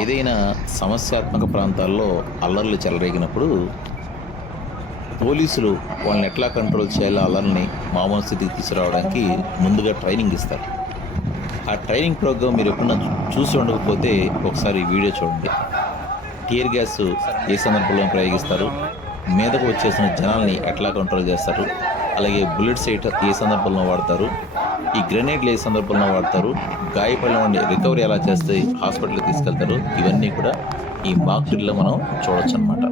ఏదైనా సమస్యాత్మక ప్రాంతాల్లో అల్లర్లు చెలరేగినప్పుడు పోలీసులు వాళ్ళని ఎట్లా కంట్రోల్ చేయాలో అల్లర్ని మామూలు స్థితికి తీసుకురావడానికి ముందుగా ట్రైనింగ్ ఇస్తారు. ఆ ట్రైనింగ్ ప్రోగ్రామ్ మీరు ఎప్పుడన్నా చూసి ఉండకపోతే ఒకసారి వీడియో చూడండి. టీయర్ గ్యాస్ ఏ సందర్భంలో ప్రయోగిస్తారు? మీదకు వచ్చేసిన జనాల్ని ఎట్లా కంట్రోల్ చేస్తారు? అలాగే బుల్లెట్స్ సైట్ ఏ సందర్భంలో వాడతారు? ఈ గ్రెనేడ్లు ఏ సందర్భంలో వాడతారు. గాయపడిన వాడిని రికవరీ ఎలా చేస్తే హాస్పిటల్కి తీసుకెళ్తారు? ఇవన్నీ కూడా ఈ మాక్ డ్రిల్లో మనం చూడొచ్చు అనమాట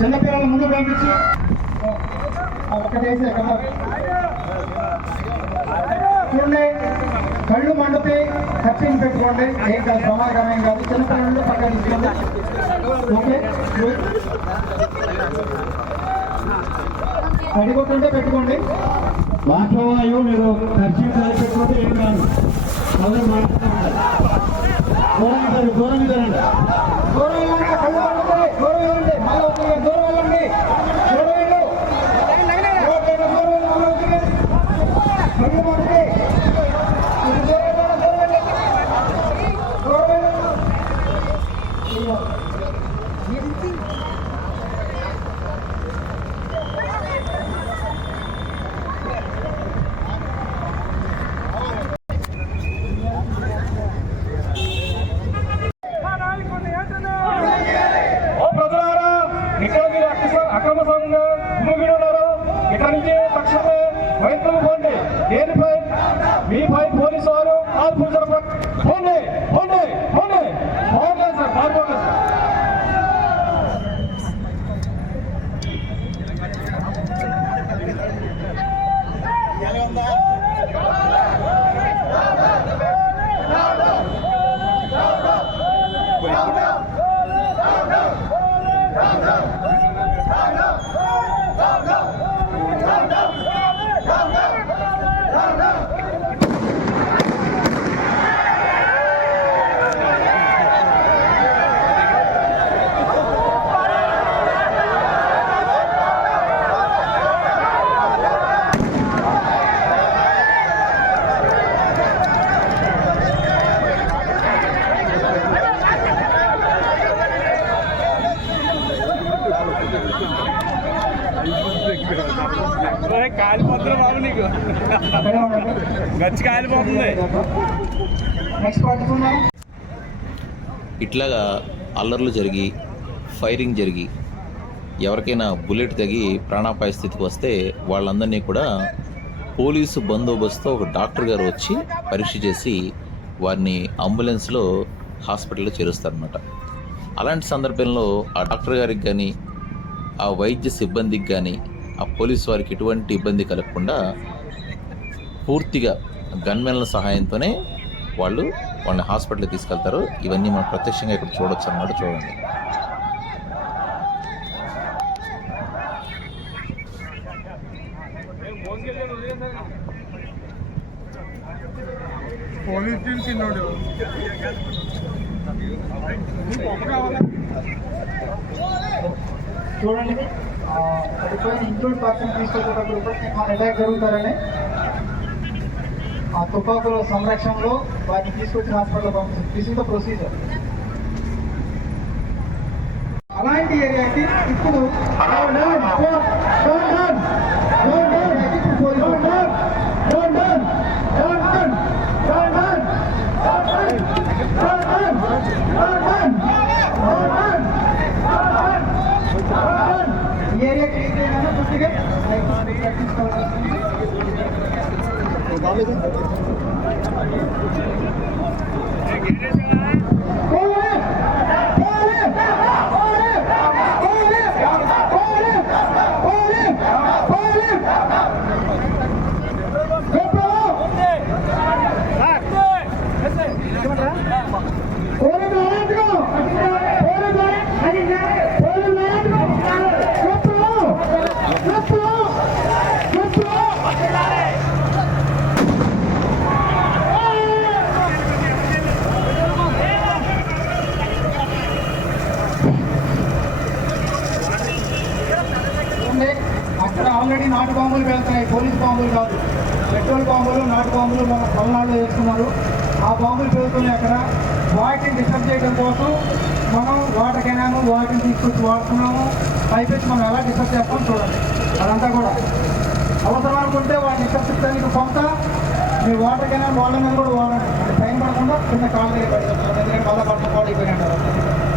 చిన్నపిల్లలు ముందు పంపించి. ఒకటేసి ఎక్కడ? చూడండి. కళ్ళు మండుపి కప్పింగ్ పెట్టుకోండి. ఏం కాదు ప్రమాదకరం కాదు. చిన్నపిల్లలు పక్కన తీసుకోండి. ఓకే? గుడ్. అడిగొట్టుంటే పెట్టుకోండి. అయ్యో మీరు ఖర్చు పెట్టుకుంటే ఏం కాదు. అందరూ మాట్లాడుతున్నారు దూరంగా దూరంగా జరగండి దూరం వెళ్ళండి కళ్ళు కాలిపోతుంది బాబు నీకు. గచ్చి కాలిపోతుంది ఇట్లాగా అల్లర్లు జరిగి ఫైరింగ్ జరిగి ఎవరికైనా బుల్లెట్ తగి ప్రాణాపాయ స్థితికి వస్తే వాళ్ళందరినీ కూడా పోలీసు బందోబస్తుతో ఒక డాక్టర్ గారు వచ్చి పరీక్ష చేసి వారిని అంబులెన్స్లో హాస్పిటల్లో చేరుస్తారనమాట అలాంటి సందర్భంలో ఆ డాక్టర్ గారికి కానీ ఆ వైద్య సిబ్బందికి కానీ ఆ పోలీసు వారికి ఎటువంటి ఇబ్బంది కలగకుండా పూర్తిగా గన్మెన్ల సహాయంతోనే వాళ్ళు వాళ్ళని హాస్పిటల్కి తీసుకెళ్తారు. ఇవన్నీ మనం ప్రత్యక్షంగా ఇక్కడ చూడొచ్చు అన్నమాట. చూడండి. పోలీస్ టీం చిన్నోడు. చూడండి. ఇంక్లూడ్ పర్సన్ తీసుకొచ్చేటప్పుడు కూడా మన అటాక్ జరుగుతారని ఆ తుపాకుల సంరక్షణలో వారిని తీసుకొచ్చి హాస్పిటల్ పంపిస్తుంది దిస్ ఇస్ ద ప్రొసీజర్ అలాంటి ఏరియాకి ఇప్పుడు run! Run! 어, 마음에 든 నాటు బాంబులు వెళ్తున్నాయి పోలీస్ బాంబులు కాదు. పెట్రోల్ బాంబులు నాటు బాంబులు మన తమిళనాడులో వేస్తున్నారు. ఆ బాంబులు పెరుగుతున్నాయి అక్కడ. వాటిని డిస్టర్బ్ చేయడం కోసం మనం వాటర్ కెనాను వాటిని తీసుకొచ్చి వాడుతున్నాము. పైపెచ్చి మనం ఎలా డిస్టర్బ్ చేస్తాం చూడండి. అదంతా కూడా. అవసరం అనుకుంటే వాటిని డిస్టర్బ్ కొంత మీ వాటర్ కెనాల్ వాళ్ళ కూడా వాడండి. టైం పడకుండా కింద కాళ్ళ దగ్గర పడిపోతుంది ఎందుకంటే మళ్ళీ పట్ల పాడైపోయినట్టు.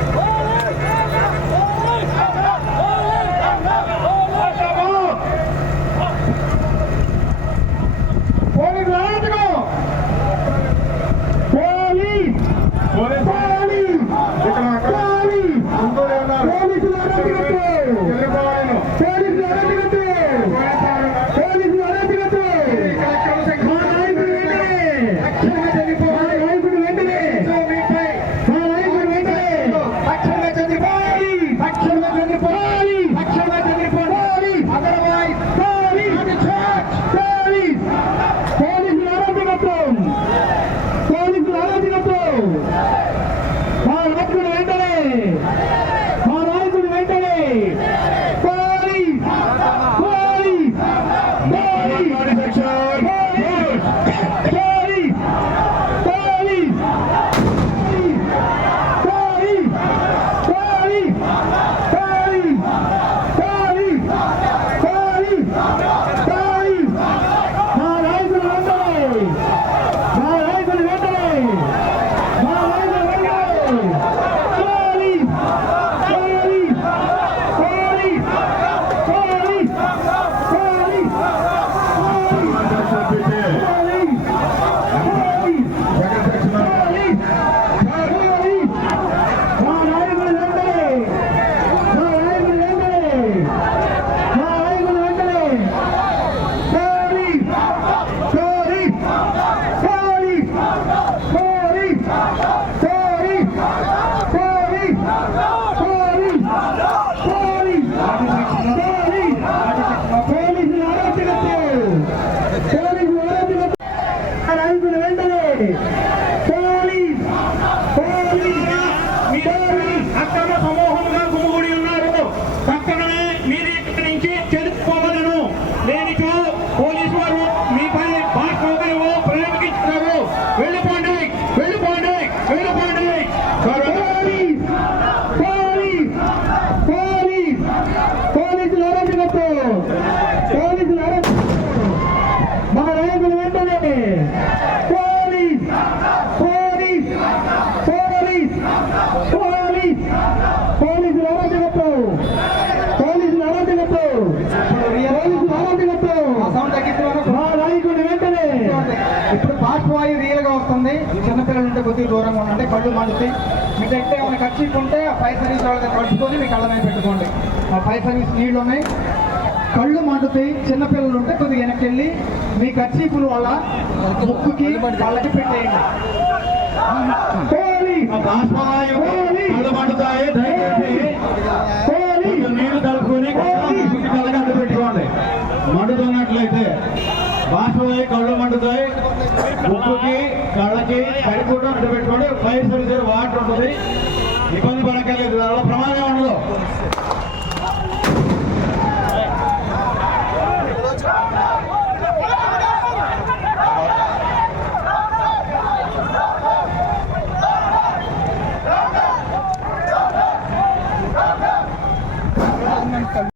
దూరంగా ఉండండి కళ్ళు మండుతాయి మీ దగ్గర ఏమైనా ఖర్చు ఉంటే ఆ ఫైర్ సర్వీస్ వాళ్ళ దగ్గర కలుపుకొని మీ కళ్ళ మీద పెట్టుకోండి ఆ ఫైర్ సర్వీస్ నీళ్ళు ఉన్నాయి కళ్ళు మండుతాయి చిన్నపిల్లలు ఉంటే కొద్దిగా వెనక్కి వెళ్ళి మీ ఖర్చీపుల వల్ల ముక్కుకి కళ్ళకి పెట్టేయండి పోలీస్! బాష్పవాయువు పోలీస్! కళ్ళు మండుతాయి దయచేసి పోలీస్! కొంచెం నీళ్ళు కలుపుకొని ముక్కుకి కళ్ళకి అడ్డు పెట్టుకోండి మండుతున్నట్లయితే బాష్పవాయు కళ్ళు మండుతాయి ముక్కుకి కళ్ళకి పడిపోవడం అడ్డు పెట్టుకోండి ఫైర్ సర్వీస్ వాటర్ ఉంటుంది. ఇబ్బంది పడక్కర్లేదు. దానివల్ల ప్రమాదం ఉండదు